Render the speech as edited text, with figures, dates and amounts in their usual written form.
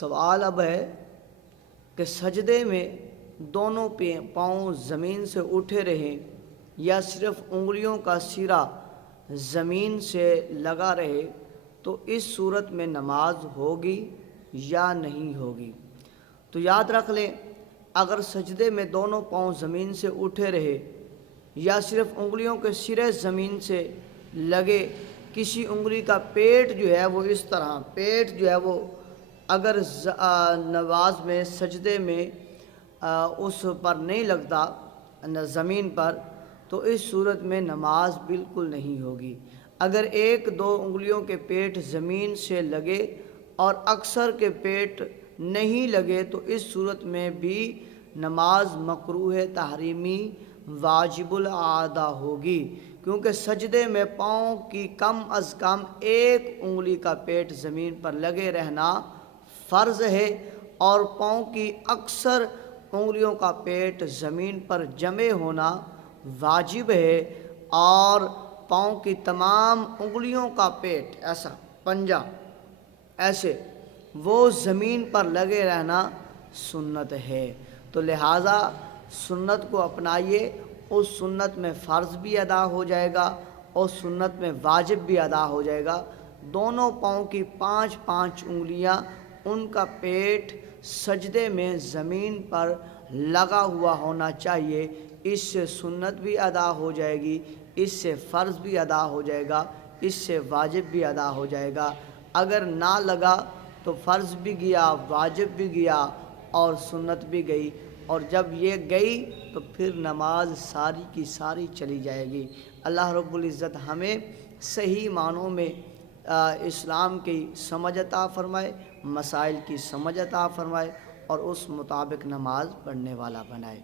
سوال اب ہے کہ سجدے میں دونوں پاؤں زمین سے اٹھے رہیں یا صرف انگلیوں کا سرا زمین سے لگا رہے تو اس صورت میں نماز ہوگی یا نہیں ہوگی؟ تو یاد رکھ لیں، اگر سجدے میں دونوں پاؤں زمین سے اٹھے رہے یا صرف انگلیوں کے سرے زمین سے لگے، کسی انگلی کا پیٹ جو ہے وہ اس طرح، پیٹ جو ہے وہ اگر نماز میں سجدے میں اس پر نہیں لگتا زمین پر، تو اس صورت میں نماز بالکل نہیں ہوگی۔ اگر ایک دو انگلیوں کے پیٹ زمین سے لگے اور اکثر کے پیٹ نہیں لگے تو اس صورت میں بھی نماز مکروہ تحریمی واجب الادا ہوگی، کیونکہ سجدے میں پاؤں کی کم از کم ایک انگلی کا پیٹ زمین پر لگے رہنا فرض ہے، اور پاؤں کی اکثر انگلیوں کا پیٹ زمین پر جمع ہونا واجب ہے، اور پاؤں کی تمام انگلیوں کا پیٹ ایسا پنجہ ایسے وہ زمین پر لگے رہنا سنت ہے۔ تو لہٰذا سنت کو اپنائیے، اس سنت میں فرض بھی ادا ہو جائے گا اور سنت میں واجب بھی ادا ہو جائے گا۔ دونوں پاؤں کی 5 انگلیاں، ان کا پیٹ سجدے میں زمین پر لگا ہوا ہونا چاہیے، اس سے سنت بھی ادا ہو جائے گی، اس سے فرض بھی ادا ہو جائے گا، اس سے واجب بھی ادا ہو جائے گا۔ اگر نہ لگا تو فرض بھی گیا، واجب بھی گیا اور سنت بھی گئی، اور جب یہ گئی تو پھر نماز ساری کی ساری چلی جائے گی۔ اللہ رب العزت ہمیں صحیح معنوں میں اسلام کی سمجھ عطا فرمائے، مسائل کی سمجھ عطا فرمائے، اور اس مطابق نماز پڑھنے والا بنائے۔